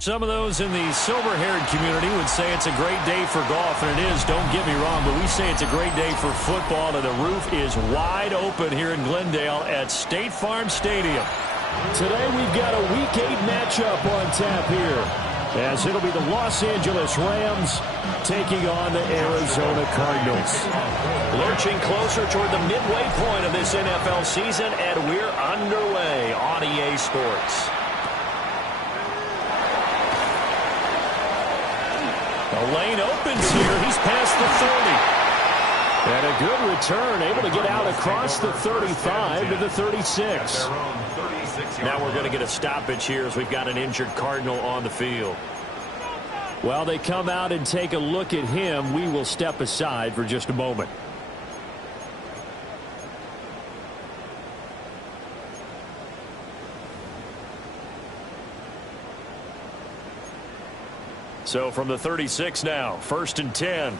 Some of those in the silver-haired community would say it's a great day for golf, and it is, don't get me wrong, but we say it's a great day for football, and the roof is wide open here in Glendale at State Farm Stadium. Today we've got a Week 8 matchup on tap here, as it'll be the Los Angeles Rams taking on the Arizona Cardinals. Lurching closer toward the midway point of this NFL season, and we're underway on EA Sports. The lane opens here. He's past the 30. And a good return, able to get out across the 35 to the 36. Now we're going to get a stoppage here as we've got an injured Cardinal on the field. While they come out and take a look at him, we will step aside for just a moment. So from the 36 now, 1st and 10.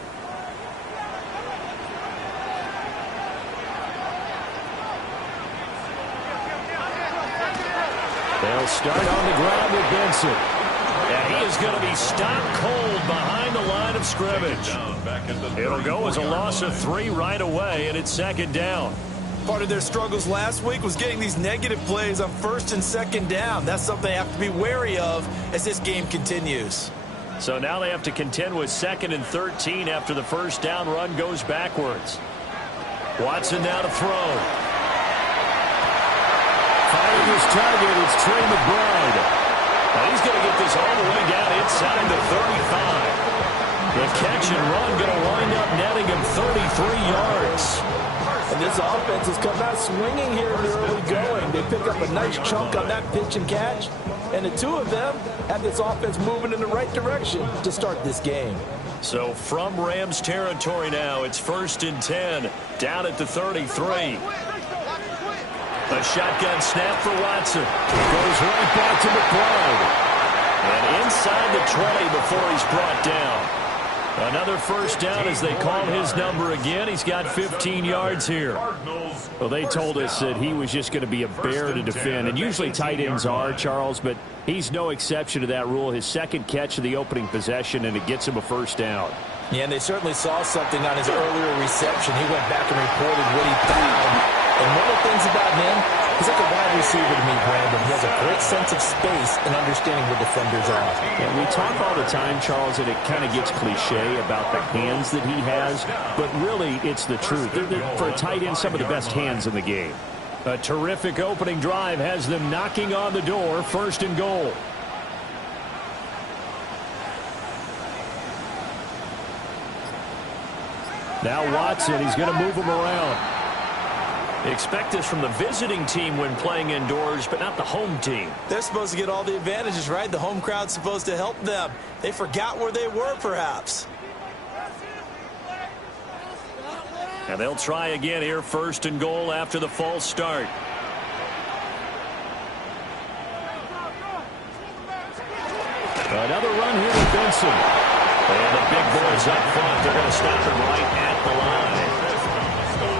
They'll start on the ground with Benson. And he is going to be stopped cold behind the line of scrimmage. It'll go as a loss of 3 right away, and it's 2nd down. Part of their struggles last week was getting these negative plays on 1st and 2nd down. That's something they have to be wary of as this game continues. So now they have to contend with 2nd and 13 after the 1st down run goes backwards. Watson now to throw. Finding his target, it's Trey McBride. Now he's going to get this all the way down inside the 35. The catch and run going to wind up netting him 33 yards. And this offense has come out swinging here in the early going. They pick up a nice chunk on that pitch and catch. And the two of them have this offense moving in the right direction to start this game. So from Rams territory now, it's 1st and 10, down at the 33. A shotgun snap for Watson. Goes right back to McBride. And inside the 20 before he's brought down. Another 1st down as they call his number again. He's got 15 yards here. Well, they told us that he was just going to be a bear to defend. And usually tight ends are, Charles, but he's no exception to that rule. His 2nd catch of the opening possession, and it gets him a 1st down. Yeah, and they certainly saw something on his earlier reception. He went back and reported what he found. And one of the things about him, he's like a wide receiver to me, Brandon. He has a great sense of space and understanding where defenders are. And we talk all the time, Charles, and it kind of gets cliche about the hands that he has, but really it's the truth. They're, for a tight end, some of the best hands in the game. A terrific opening drive has them knocking on the door, 1st and goal. Now Watson, he's going to move him around. Expect this from the visiting team when playing indoors, but not the home team. They're supposed to get all the advantages, right? The home crowd's supposed to help them. They forgot where they were, perhaps. And they'll try again here, 1st and goal after the false start. Another run here with Benson. And the big boys up front, they're going to stop him right at the line.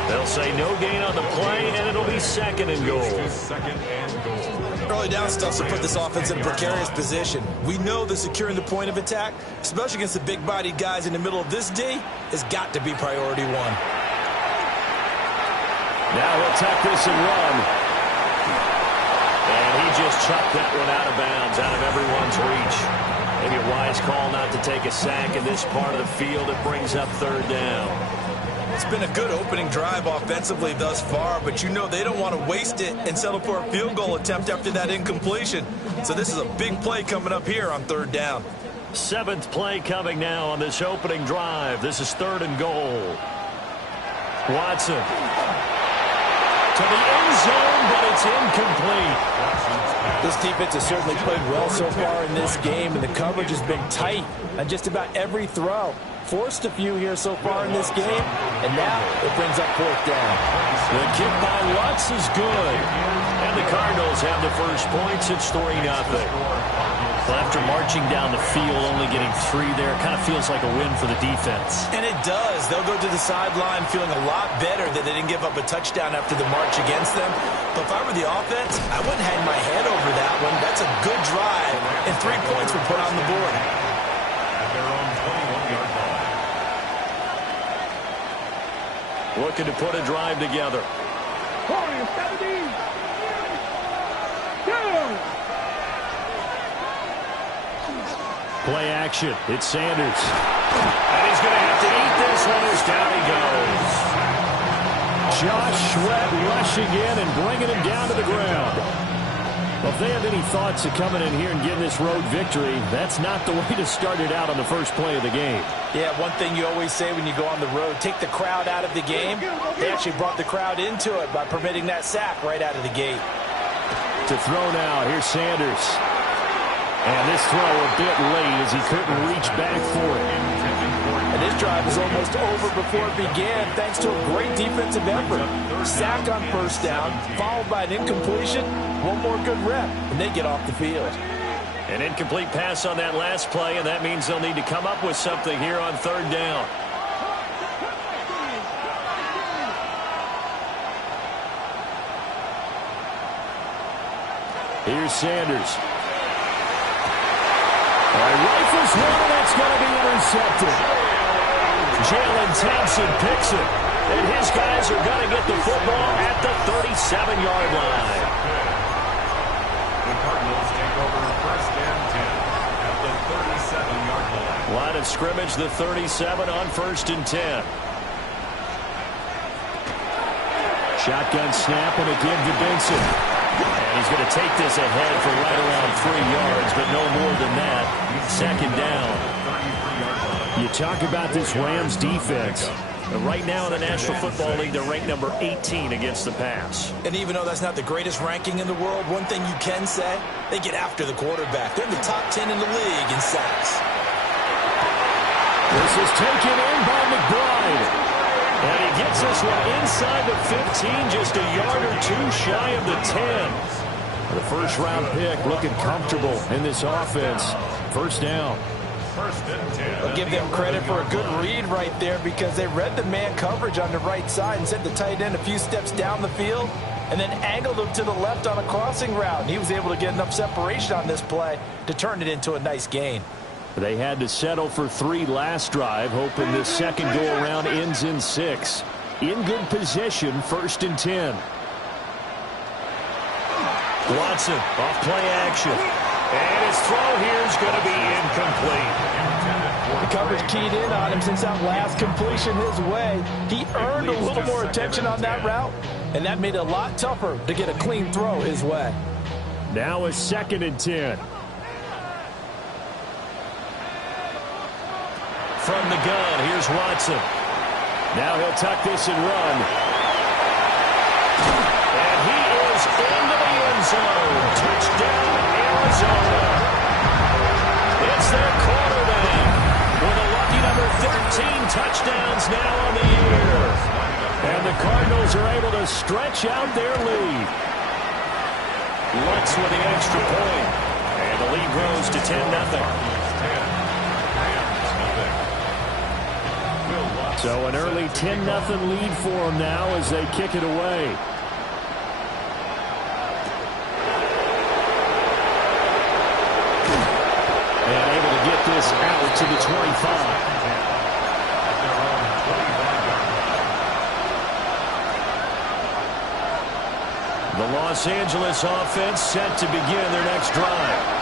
They'll say no gain on the play, and it'll be 2nd and goal. Early down stuff to put this offense in a precarious position. We know that securing the point of attack, especially against the big-bodied guys in the middle of this D, has got to be priority 1. Now he'll tuck this and run. And he just chucked that one out of bounds, out of everyone's reach. Maybe a wise call not to take a sack in this part of the field. It brings up 3rd down. It's been a good opening drive offensively thus far, but you know they don't want to waste it and settle for a field goal attempt after that incompletion. So this is a big play coming up here on 3rd down. 7th play coming now on this opening drive. This is 3rd and goal. Watson to the end zone, but it's incomplete. This defense has certainly played well so far in this game, and the coverage has been tight on just about every throw. Forced a few here so far in this game, and now it brings up 4th down. The kick by Lutz is good. And the Cardinals have the first points. It's 3-0. Well, after marching down the field, only getting 3 there, kind of feels like a win for the defense. And it does. They'll go to the sideline feeling a lot better that they didn't give up a touchdown after the march against them. But if I were the offense, I wouldn't hang my head over that one. That's a good drive, and 3 points were put on the board. At their own 21-yard line. Looking to put a drive together. Play action. It's Sanders. And he's going to have to eat this one as down he goes. Josh Sweat rushing in and bringing him down to the ground. Well, if they have any thoughts of coming in here and getting this road victory, that's not the way to start it out on the first play of the game. Yeah, one thing you always say when you go on the road, take the crowd out of the game. They actually brought the crowd into it by permitting that sack right out of the gate. To throw now, here's Sanders. And this throw a bit late as he couldn't reach back for it. And this drive is almost over before it began thanks to a great defensive effort. Sack on first down, followed by an incompletion. One more good rep, and they get off the field. An incomplete pass on that last play, and that means they'll need to come up with something here on third down. Here's Sanders. Rifles one, and that's going to be intercepted. Jalen Thompson picks it, and his guys are going to get the football at the 37-yard line. The Cardinals take over first and 10 at the 37-yard line. Line of scrimmage, the 37 on first and 10. Shotgun snap and a give to Benson. And he's going to take this ahead for right around 3 yards, but no more than that. Second down. You talk about this Rams defense. Right now in the National Football League, they're ranked number 18 against the pass. And even though that's not the greatest ranking in the world, one thing you can say, they get after the quarterback. They're in the top 10 in the league in sacks. This is taken in by McBride. And he gets this one inside the 15, just a yard or 2 shy of the 10. The first-round pick looking comfortable in this offense. First down. First and 10. I'll give them credit for a good read right there because they read the man coverage on the right side and sent the tight end a few steps down the field and then angled him to the left on a crossing route. And he was able to get enough separation on this play to turn it into a nice gain. They had to settle for 3 last drive, hoping this second go-around ends in 6. In good position, first and 10. Watson off play action. And his throw here is going to be incomplete. The coverage keyed in on him since that last completion his way. He earned a little more attention on that route, and that made it a lot tougher to get a clean throw his way. Now a second and 10. From the gun, here's Watson. Now he'll tuck this and run. And he is into the end zone. Touchdown, Arizona. It's their quarterback with a lucky number 13 touchdowns now on the year. And the Cardinals are able to stretch out their lead. Lutz with the extra point. And the lead grows to 10-0. So an early 10-0 lead for them now as they kick it away. And able to get this out to the 25. The Los Angeles offense set to begin their next drive.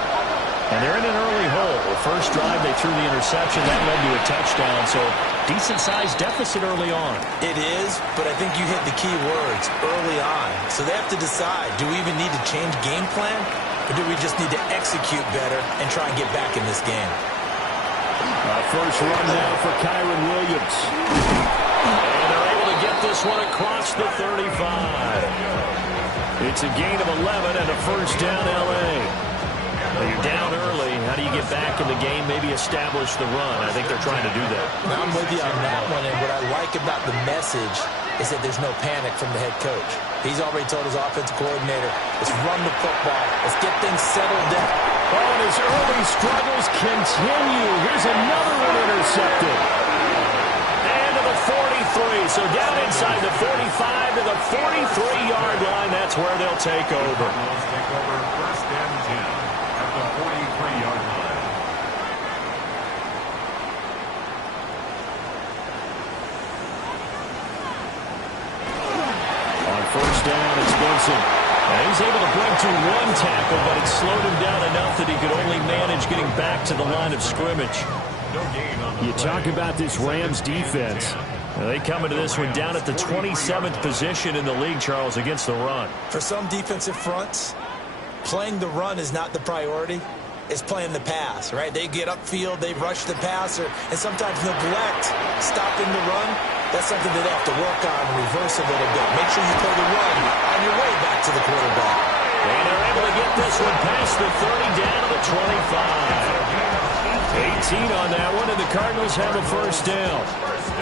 And they're in an early hole. The first drive, they threw the interception. That led to a touchdown. So decent-sized deficit early on. It is, but I think you hit the key words, early on. So they have to decide, do we even need to change game plan, or do we just need to execute better and try and get back in this game? First run now for Kyron Williams. And they're able to get this one across the 35. It's a gain of 11 and a first down, L.A. You're down early. How do you get back in the game, maybe establish the run? I think they're trying to do that. I'm with you on that one, and what I like about the message is that there's no panic from the head coach. He's already told his offensive coordinator, let's run the football. Let's get things settled down. Oh, and his early struggles continue. Here's another one intercepted. And to the 43. So down inside the 45 to the 43-yard line. That's where they'll take over. First and 10 at the 43-yard line. On first down, it's Benson. And he's able to break through one tackle, but it slowed him down enough that he could only manage getting back to the line of scrimmage. You talk about this Rams defense. They come into this one down at the 27th position in the league, Charles, against the run. For some defensive fronts, playing the run is not the priority. It's playing the pass, right? They get upfield, they rush the passer, and sometimes neglect stopping the run. That's something that they have to work on and reverse a little bit. Make sure you play the run on your way back to the quarterback. And they're able to get this one past the 30 down to the 25. 18 on that one, and the Cardinals have a first down.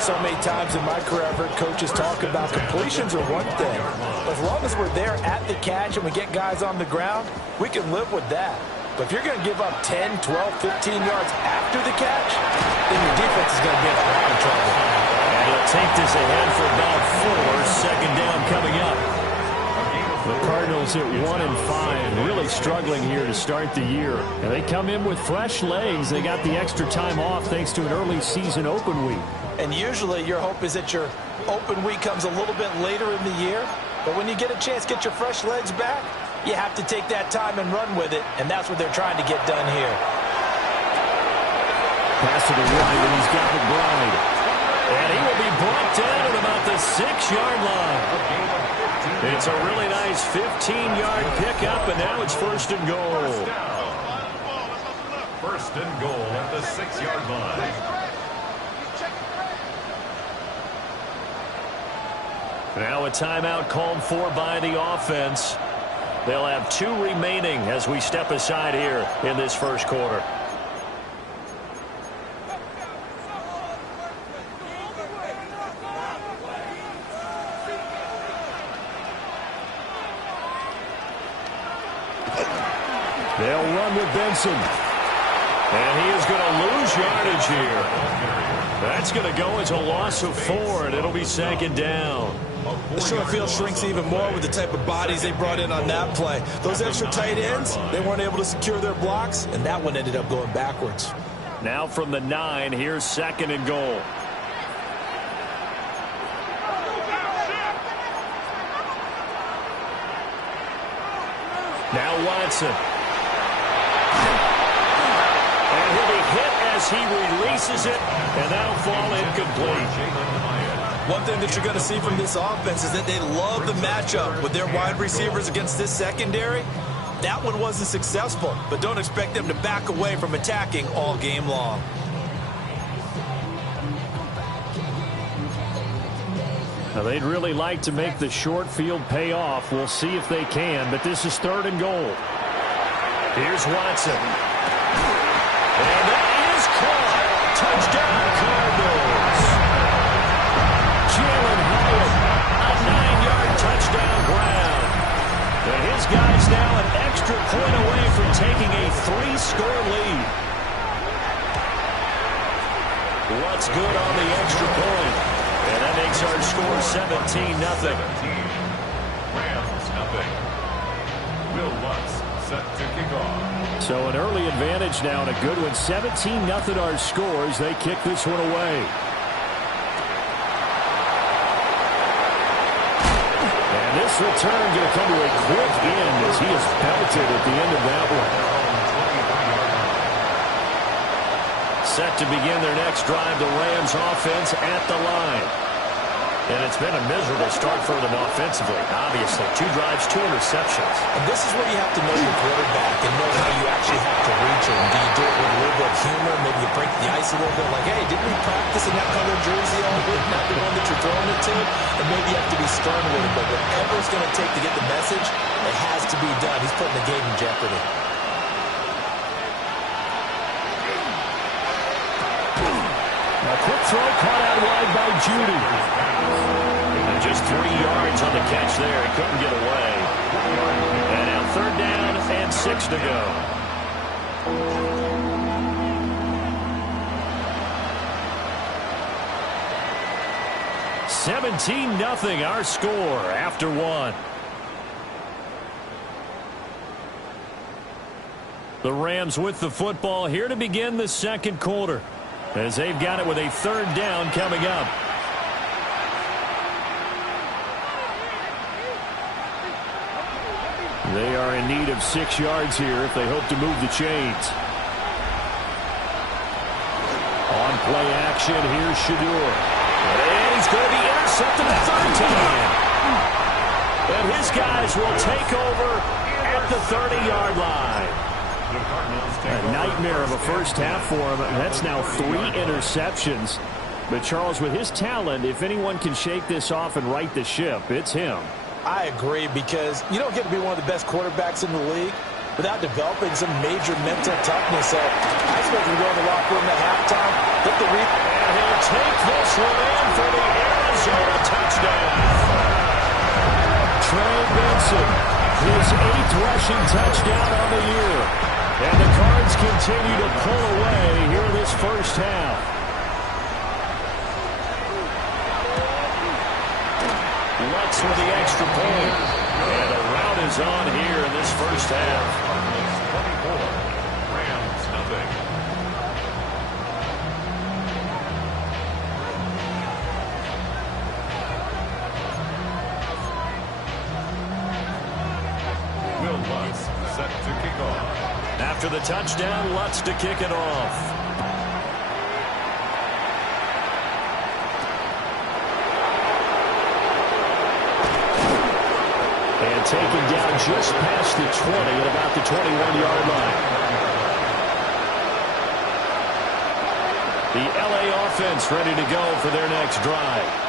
So many times in my career, I've heard coaches talk about completions are one thing. But as long as we're there at the catch and we get guys on the ground, we can live with that. But if you're going to give up 10, 12, 15 yards after the catch, then your defense is going to be in a lot of trouble. And he'll take this ahead for about 4. Second down coming up. The Cardinals at 1-5, really struggling here to start the year. And they come in with fresh legs. They got the extra time off thanks to an early season open week. And usually your hope is that your open week comes a little bit later in the year. But when you get a chance to get your fresh legs back, you have to take that time and run with it. And that's what they're trying to get done here. Pass to the right, and he's got McBride. And he will be brought down at about the 6-yard line. It's a really nice 15-yard pickup, and now it's first and goal. First and goal at the 6-yard line. Now a timeout called for by the offense. They'll have 2 remaining as we step aside here in this first quarter. They'll run with Benson. And he is going to lose yardage here. That's going to go as a loss of 4, and it'll be second down. The short field shrinks even more with the type of bodies they brought in on that play. Those extra tight ends, they weren't able to secure their blocks, and that one ended up going backwards. Now from the 9, here's second and goal. Now Watson. And he'll be hit as he releases it, and that'll fall incomplete. One thing that you're going to see from this offense is that they love the matchup with their wide receivers against this secondary. That one wasn't successful, but don't expect them to back away from attacking all game long. Now, they'd really like to make the short field pay off. We'll see if they can, but this is third and goal. Here's Watson. And that is caught. Touchdown, Cardinals. Jalen Hyatt, a 9-yard touchdown ground. And his guys now an extra point away from taking a 3-score lead. What's good on the extra point? And that makes our score 17-0. Rams nothing. Will Lutz set to kick off. So an early advantage now and a good one. 17-0 our scores. They kick this one away. And this return going to come to a quick end as he is belted at the end of that one. Set to begin their next drive, the Rams offense at the line. And it's been a miserable start for them offensively, obviously. 2 drives, 2 interceptions. And this is where you have to know your quarterback and know how you actually have to reach him. Do you do it with a little bit of humor? Maybe you break the ice a little bit. Like, hey, didn't we practice in that color jersey all week? Not the one that you're throwing it to? And maybe you have to be stern with him. But whatever it's going to take to get the message, it has to be done. He's putting the game in jeopardy. A quick throw caught out wide by Judy. And just 3 yards on the catch there. He couldn't get away. And now third down and 6 to go. 17-0 our score after one. The Rams with the football here to begin the second quarter, as they've got it with a third down coming up. They are in need of 6 yards here if they hope to move the chains. On play action, here's Shador. And he's going to be intercepted the third time. And his guys will take over at the 30-yard line. A nightmare of a first half for him. That's now 3 interceptions. But Charles, with his talent, if anyone can shake this off and right the ship, it's him. I agree, because you don't get to be one of the best quarterbacks in the league without developing some major mental toughness. So I expect him to go in the locker room at halftime, hit the reap, and he'll take this one in for the Arizona touchdown. Trey Benson, his 8th rushing touchdown on the year. And the Cards continue to pull away here this first half. Lutz with the extra point. And a rout is on here in this first half. 24, Rams nothing. Will Lutz set to kick off. After the touchdown, Lutz to kick it off. And taken down just past the 20 at about the 21-yard line. The LA offense ready to go for their next drive.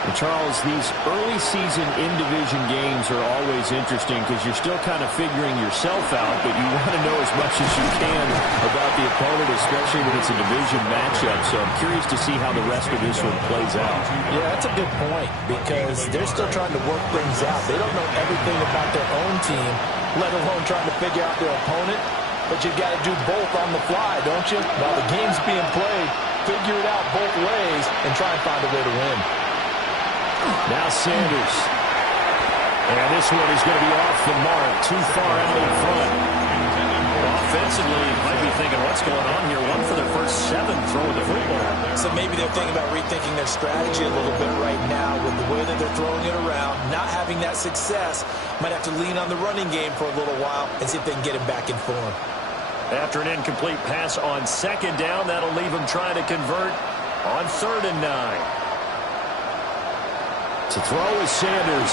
And Charles, these early season in-division games are always interesting because you're still kind of figuring yourself out, but you want to know as much as you can about the opponent, especially when it's a division matchup. So I'm curious to see how the rest of this one plays out. Yeah, that's a good point, because they're still trying to work things out. They don't know everything about their own team, let alone trying to figure out their opponent. But you've got to do both on the fly, don't you? While the game's being played, figure it out both ways and try and find a way to win. Now Sanders. And this one is going to be off the mark, too far out in front. Offensively, you might be thinking, what's going on here? One for their first 7 throwing the football. So maybe they're thinking about rethinking their strategy a little bit right now with the way that they're throwing it around, not having that success. Might have to lean on the running game for a little while and see if they can get him back in form. After an incomplete pass on second down, that'll leave him trying to convert on 3rd and 9. To throw is Sanders.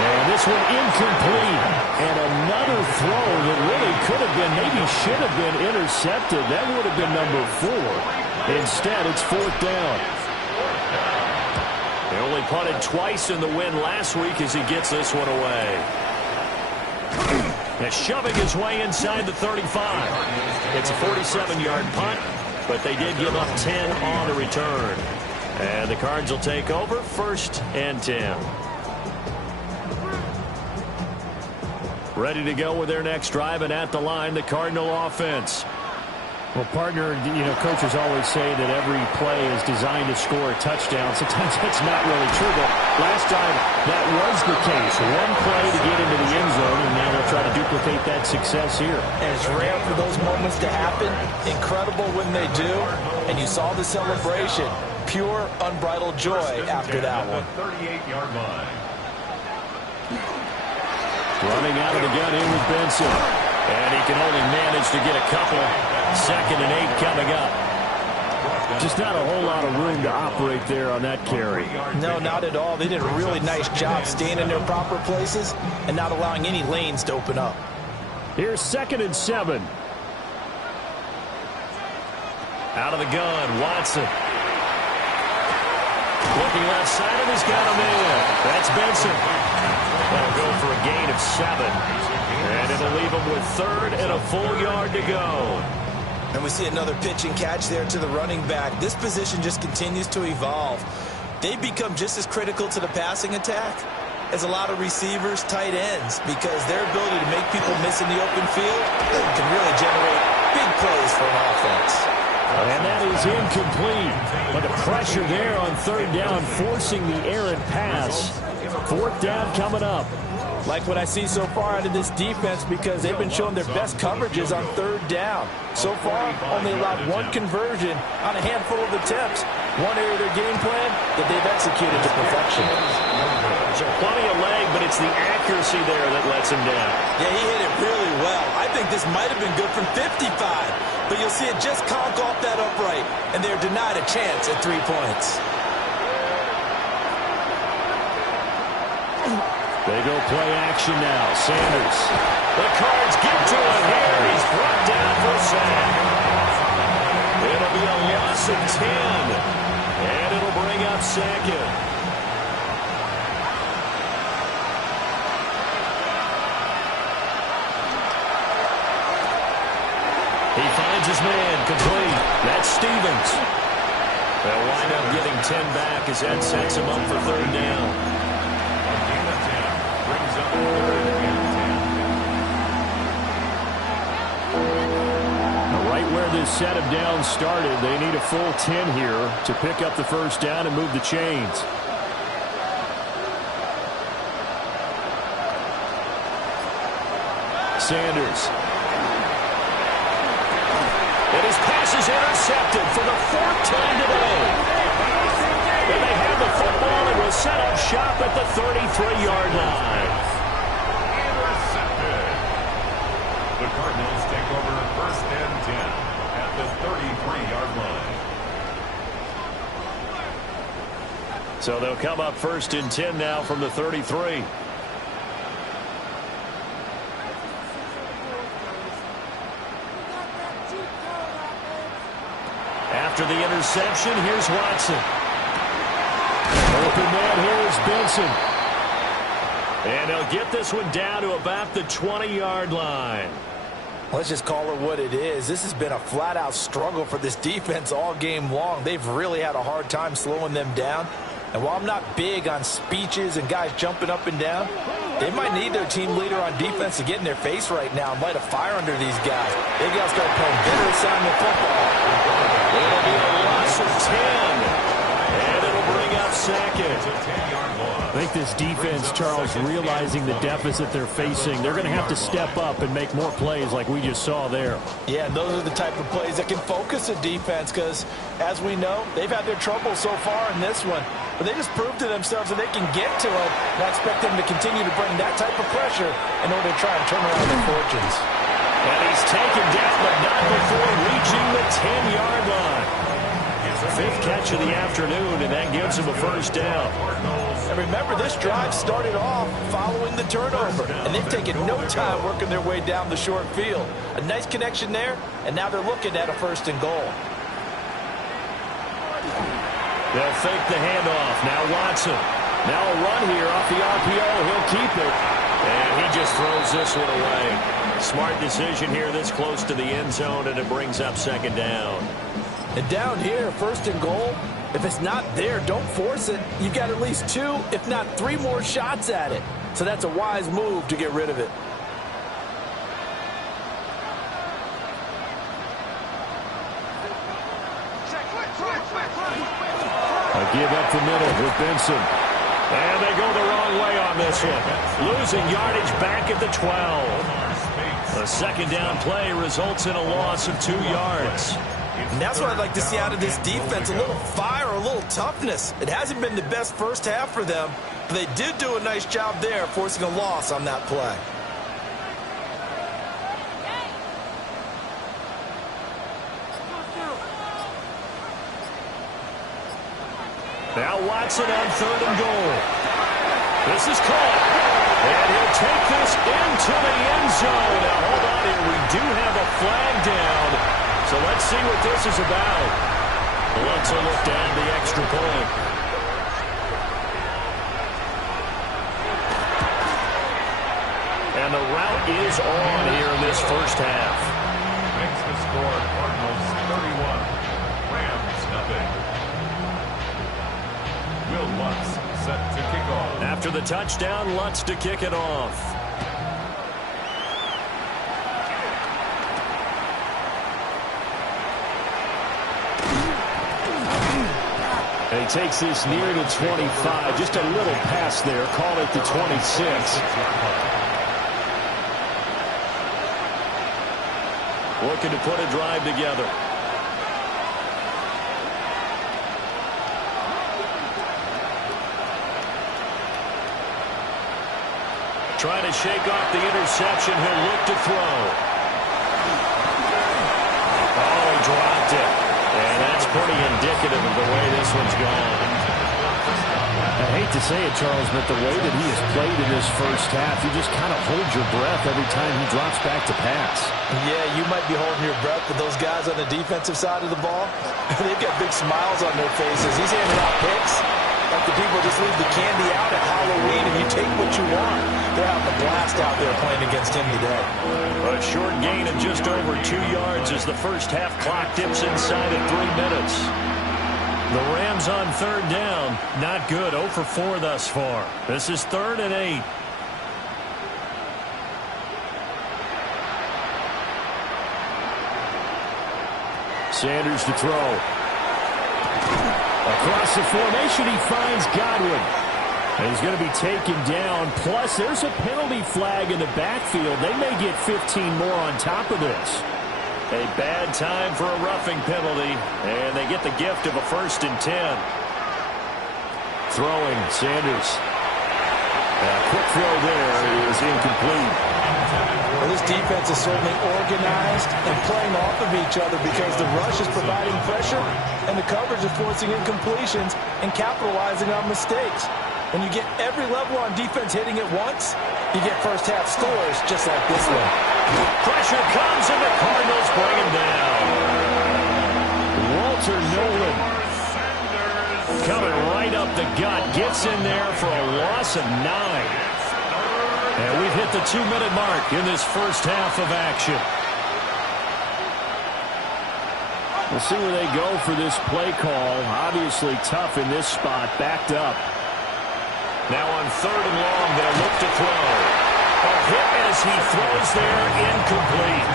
And this one incomplete. And another throw that really could have been, maybe should have been intercepted. That would have been number 4. Instead, it's 4th down. They only punted twice in the win last week as he gets this one away. And shoving his way inside the 35. It's a 47-yard punt, but they did give up 10 on the return. And the Cards will take over 1st and 10. Ready to go with their next drive, and at the line, the Cardinal offense. Well, partner, coaches always say that every play is designed to score a touchdown. Sometimes that's not really true, but last time that was the case. One play to get into the end zone, and now they'll try to duplicate that success here. And it's rare for those moments to happen. Incredible when they do. And you saw the celebration. Pure, unbridled joy after that one. 38-yard line. Running out of the gun in with Benson. And he can only manage to get a couple. 2nd and 8 coming up. Just not a whole lot of room to operate there on that carry. No, not at all. They did a really nice job staying in their proper places and not allowing any lanes to open up. Here's 2nd and 7. Out of the gun, Watson. Looking left side, and he's got him in. That's Benson. That'll go for a gain of 7. And it'll leave him with 3rd and a full yard to go. And we see another pitch and catch there to the running back. This position just continues to evolve. They've become just as critical to the passing attack is a lot of receivers, tight ends, because their ability to make people miss in the open field can really generate big plays for an offense. And that is incomplete. But the pressure there on third down, forcing the errant pass. Fourth down coming up. Like what I see so far out of this defense, because they've been showing their best coverages on third down. So far, only allowed one conversion on a handful of attempts. One area of their game plan that they've executed to perfection. So plenty of leg, but it's the accuracy there that lets him down. Yeah, he hit it really well. I think this might have been good from 55. But you'll see it just conk off that upright, and they're denied a chance at 3 points. They go play action now. Sanders. The Cards get to him here. He's brought down for a sack. It'll be a loss of 10. And it'll bring up second. He finds his man complete. That's Stevens. They'll wind up getting 10 back as Ed sets him up for third down. Right where this set of downs started, they need a full 10 here to pick up the first down and move the chains. Sanders. And his pass is intercepted for the fourth time today. And they have the football and will set up shop at the 33-yard line. Intercepted. The Cardinals take over first and 10 at the 33-yard line. So they'll come up first and 10 now from the 33. After the interception, here's Watson. Open man here is Benson. And they'll get this one down to about the 20-yard line. Let's just call it what it is. This has been a flat-out struggle for this defense all game long. They've really had a hard time slowing them down. And while I'm not big on speeches and guys jumping up and down, they might need their team leader on defense to get in their face right now and light a fire under these guys. They got to start playing better assignment football. It'll be a loss of 10. And it'll bring up second. I think this defense, Charles, realizing the deficit they're facing, they're going to have to step up and make more plays like we just saw there. Yeah, and those are the type of plays that can focus a defense because, as we know, they've had their trouble so far in this one. But they just proved to themselves that they can get to it, and I expect them to continue to bring that type of pressure in order to try and turn around their fortunes. And he's taken down, but not before reaching the 10-yard line. Fifth catch of the afternoon, and that gives him a first down. And remember, this drive started off following the turnover, and they've taken no time working their way down the short field. A nice connection there, and now they're looking at a first and goal. They'll fake the handoff. Now Watson. Now a run here off the RPO. He'll keep it. And he just throws this one away. Smart decision here this close to the end zone, and it brings up second down. And down here, first and goal, if it's not there, don't force it. You've got at least 2, if not 3 more shots at it. So that's a wise move to get rid of it. A give up the middle with Benson. And they go the wrong way on this one. Losing yardage back at the 12. A second down play results in a loss of 2 yards. And that's what I'd like to see out of this defense, a little fire, a little toughness. It hasn't been the best first half for them, but they did do a nice job there, forcing a loss on that play. Now Watson on third and goal. This is caught. And he'll take this into the end zone. Now hold on here. We do have a flag down. So let's see what this is about. Let's look down the extra point. And the route is on here in this first half. Makes the score Cardinals 31, Rams nothing. Will Lutz set to kick off. After the touchdown, Lutz to kick it off. And he takes this near to 25. Just a little pass there. Call it the 26. Looking to put a drive together. Trying to shake off the interception. He'll look to throw. Oh, he dropped it. And that's pretty indicative of the way this one's gone. I hate to say it, Charles, but the way that he has played in this first half, you just kind of hold your breath every time he drops back to pass. Yeah, you might be holding your breath, but those guys on the defensive side of the ball, they've got big smiles on their faces. He's handing out picks like the people just leave the candy out at Halloween and you take what you want. They're having a blast out there playing against him today. A short gain of just over 2 yards as the first half clock dips inside at 3 minutes. The Rams on third down. Not good. 0 for 4 thus far. This is 3rd and 8. Sanders to throw. Across the formation, he finds Godwin. And he's going to be taken down. Plus, there's a penalty flag in the backfield. They may get 15 more on top of this. A bad time for a roughing penalty, and they get the gift of a 1st and 10. Throwing, Sanders. A quick throw there is incomplete. Well, this defense is certainly organized and playing off of each other because the rush is providing pressure and the coverage is forcing incompletions and capitalizing on mistakes. When you get every level on defense hitting it once, you get first half scores just like this one. Pressure comes and the Cardinals bring him down. Walter Nolan coming right up the gut. Gets in there for a loss of 9. And we've hit the 2-minute mark in this first half of action. We'll see where they go for this play call. Obviously tough in this spot, backed up. Now on 3rd and long, they'll look to throw. A hit as he throws there, incomplete.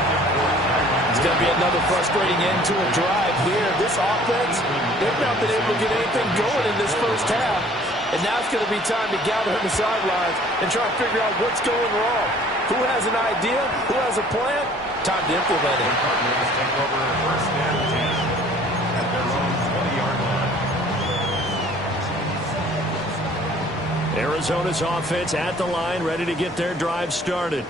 It's going to be another frustrating end to a drive here. This offense, they've not been able to get anything going in this first half. And now it's going to be time to gather on the sidelines and try to figure out what's going wrong. Who has an idea? Who has a plan? Time to implement it. Cardinals take over 1st and 10 at their own 20-yard line. Arizona's offense at the line, ready to get their drive started.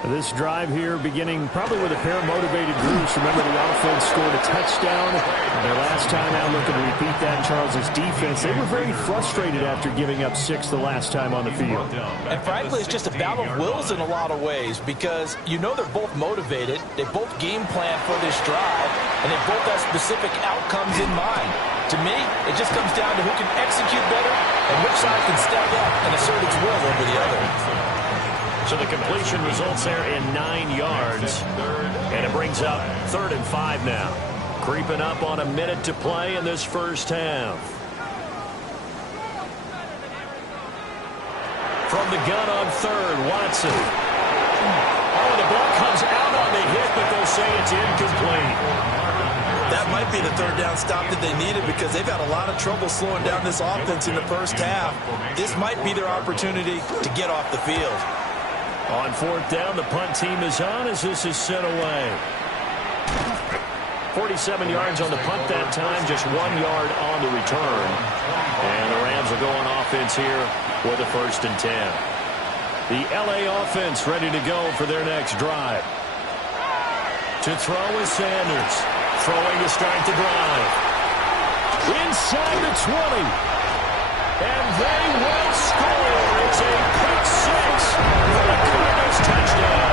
This drive here beginning probably with a pair of motivated groups. Remember, the offense scored a touchdown. Their last time out, looking to repeat that in Charles' defense. They were very frustrated after giving up 6 the last time on the field. And frankly, it's just a battle of wills in a lot of ways because you know they're both motivated. They both game plan for this drive, and they both have specific outcomes in mind. To me, it just comes down to who can execute better and which side can step up and assert its will over the other. So the completion results there in 9 yards. And it brings up 3rd and 5 now. Creeping up on a minute to play in this first half. From the gun on 3rd, Watson. Oh, the ball comes out on the hit, but they'll say it's incomplete. That might be the 3rd down stop that they needed because they've had a lot of trouble slowing down this offense in the first half. This might be their opportunity to get off the field. On 4th down, the punt team is on as this is sent away. 47 yards on the punt that time, just 1 yard on the return. And the Rams will go on offense here with a 1st and 10. The LA offense ready to go for their next drive. To throw is Sanders. Throwing to start the drive. Inside the 20. And they will score. It's a quick 6 for the Cardinals touchdown.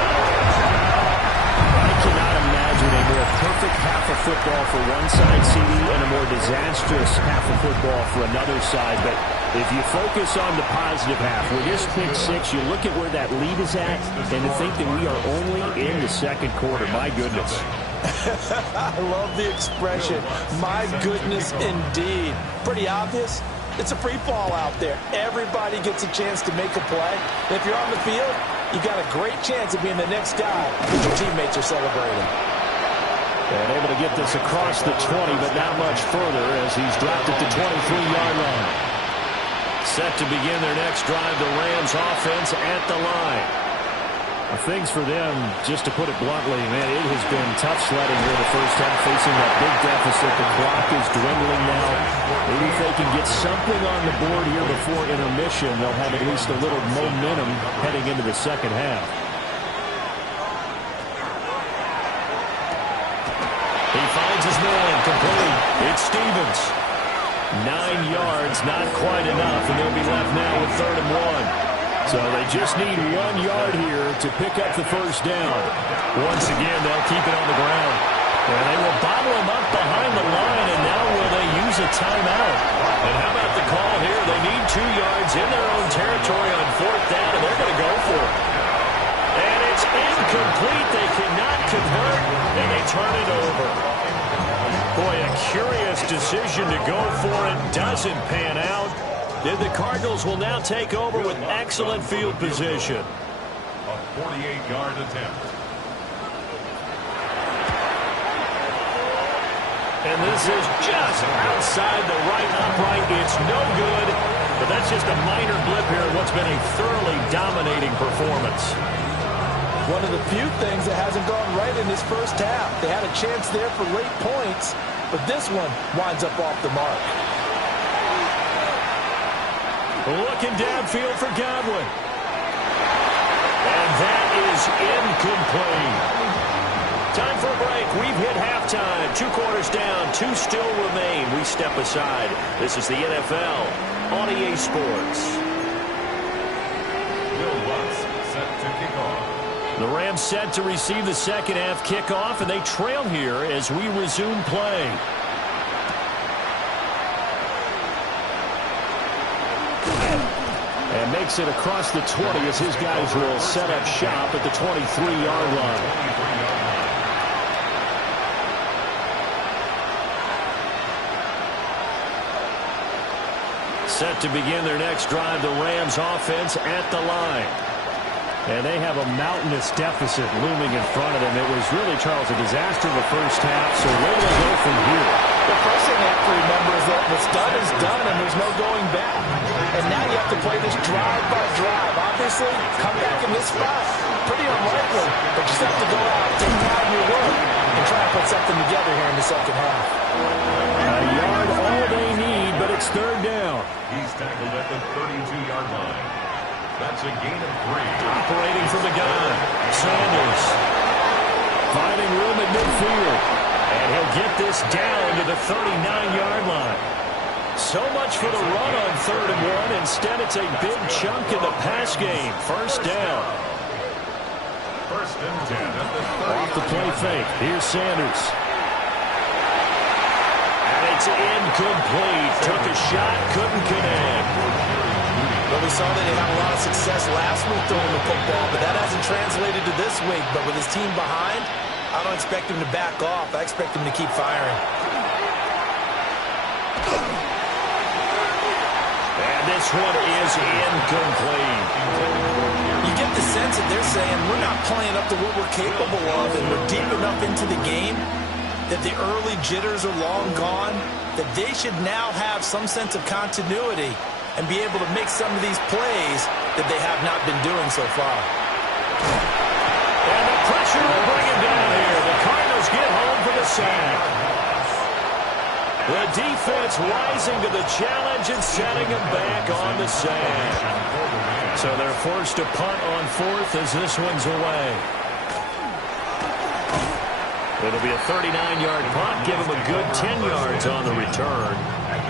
I cannot imagine a more perfect half of football for one side, CD, and a more disastrous half of football for another side. But if you focus on the positive half, with this pick 6, you look at where that lead is at, and to think that we are only in the 2nd quarter. My goodness. I love the expression. My goodness, indeed. Pretty obvious. It's a free fall out there. Everybody gets a chance to make a play. If you're on the field, you got a great chance of being the next guy that your teammates are celebrating. And able to get this across the 20, but not much further as he's dropped at the 23-yard line. Set to begin their next drive, the Rams offense at the line. Things for them, just to put it bluntly, man, it has been tough sledding here in the first half, facing that big deficit. The clock is dwindling now. Maybe if they can get something on the board here before intermission, they'll have at least a little momentum heading into the second half. He finds his man, complete. It's Stevens. 9 yards, not quite enough, and they'll be left now with 3rd and 1. So they just need 1 yard here to pick up the first down. Once again, they'll keep it on the ground. And they will bottle him up behind the line, and now will they use a timeout? And how about the call here? They need 2 yards in their own territory on 4th down, and they're going to go for it. And it's incomplete. They cannot convert, and they turn it over. Boy, a curious decision to go for it. Doesn't pan out. And the Cardinals will now take over with excellent field position. A 48-yard attempt. And this is just outside the right upright. It's no good, but that's just a minor blip here in what's been a thoroughly dominating performance. One of the few things that hasn't gone right in this first half. They had a chance there for late points, but this one winds up off the mark. Looking downfield for Godwin. And that is incomplete. Time for a break. We've hit halftime. 2 quarters down. 2 still remain. We step aside. This is the NFL on EA Sports. Will Lutz set to kick off. The Rams set to receive the second half kickoff, and they trail here as we resume play. And makes it across the 20 as his guys will set up shop at the 23-yard line. Set to begin their next drive, the Rams offense at the line. And they have a mountainous deficit looming in front of them. It was really, Charles, a disaster the first half, so where do they go from here? The first thing you have to remember is that what's done is done, and there's no going back. And now you have to play this drive by drive. Obviously, come back in this spot. Pretty unlikely, but you just have to go out, take pride in your work, and try to put something together here in the second half. A yard all they need, but it's 3rd down. He's tackled at the 32-yard line. That's a gain of 3. Operating from the gun, Sanders. Finding room at midfield. And he'll get this down to the 39-yard line. So much for the run on 3rd and 1. Instead, it's a big chunk in the pass game. First down. 1st and 10 at the 30. Off the play fake. Here's Sanders. And it's incomplete. Took a shot, couldn't connect. Well, we saw that he had a lot of success last week throwing the football, but that hasn't translated to this week. But with his team behind, I don't expect him to back off. I expect him to keep firing. And this one is incomplete. You get the sense that they're saying we're not playing up to what we're capable of, and we're deep enough into the game that the early jitters are long gone, that they should now have some sense of continuity and be able to make some of these plays that they have not been doing so far. And the pressure will bring him down here. The Cardinals get home for the sack. The defense rising to the challenge and setting him back on the sack. So they're forced to punt on 4th as this one's away. It'll be a 39-yard punt, give him a good 10 yards on the return.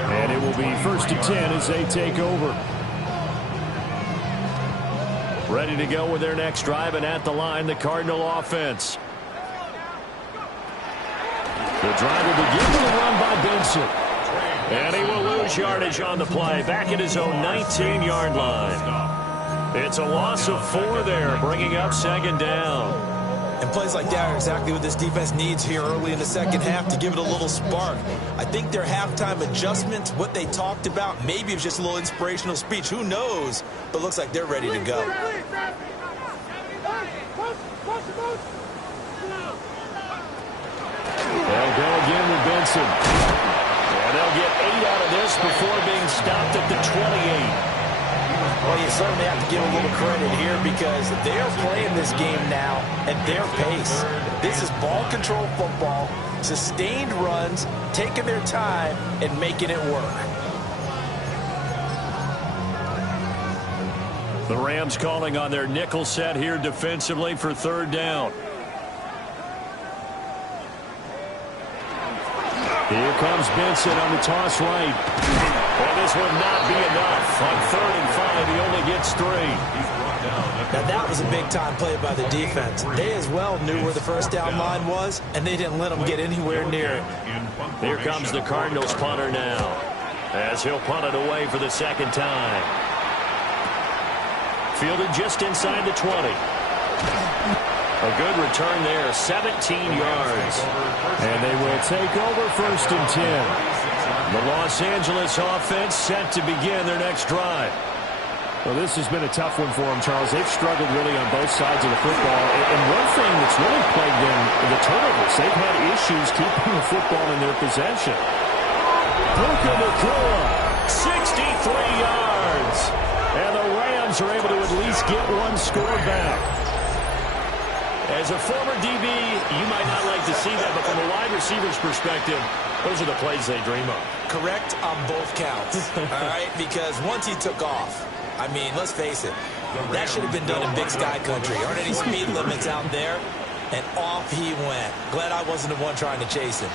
And it will be 1st and 10 as they take over. Ready to go with their next drive, and at the line, the Cardinal offense. The drive will begin with a run by Benson. And he will lose yardage on the play, back at his own 19-yard line. It's a loss of 4 there, bringing up 2nd down. And plays like that are exactly what this defense needs here early in the second half to give it a little spark. I think their halftime adjustments, what they talked about, maybe it was just a little inspirational speech. Who knows? But looks like they're ready to go. They'll go again with Benson. And they'll get 8 out of this before being stopped at the 28. Well, you certainly have to give a little credit here because they're playing this game now at their pace. This is ball control football, sustained runs, taking their time, and making it work. The Rams calling on their nickel set here defensively for third down. Here comes Benson on the toss right. And this will not be enough. On 3rd and 5, he only gets 3. Now that was a big-time play by the defense. They as well knew where the first down line was, and they didn't let them get anywhere near it. Here comes the Cardinals punter now, as he'll punt it away for the second time. Fielded just inside the 20. A good return there, 17 yards. And they will take over 1st and 10. The Los Angeles offense set to begin their next drive. Well, this has been a tough one for them, Charles. They've struggled really on both sides of the football. And one thing that's really plagued them, the turnovers. They've had issues keeping the football in their possession. Puka Nacua, 63 yards. And the Rams are able to at least get one score back. As a former DB, you might not like to see that, but from a wide receiver's perspective, those are the plays they dream of. Correct on both counts, all right? Because once he took off, I mean, let's face it, that should have been done in Big Sky Country. Aren't any speed limits out there? And off he went. Glad I wasn't the one trying to chase him.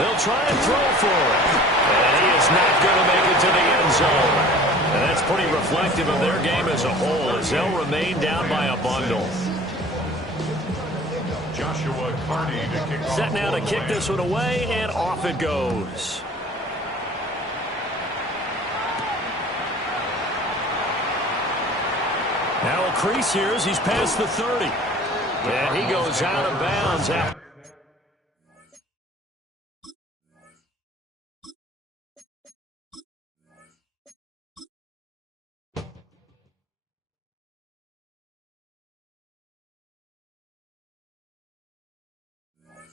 They'll try and throw for it. And he is not going to make it to the end zone. And that's pretty reflective of their game as a whole, as they'll remain down by a bundle. Set now to kick this one away, and off it goes. Now a crease here as he's past the 30. And he goes out of bounds.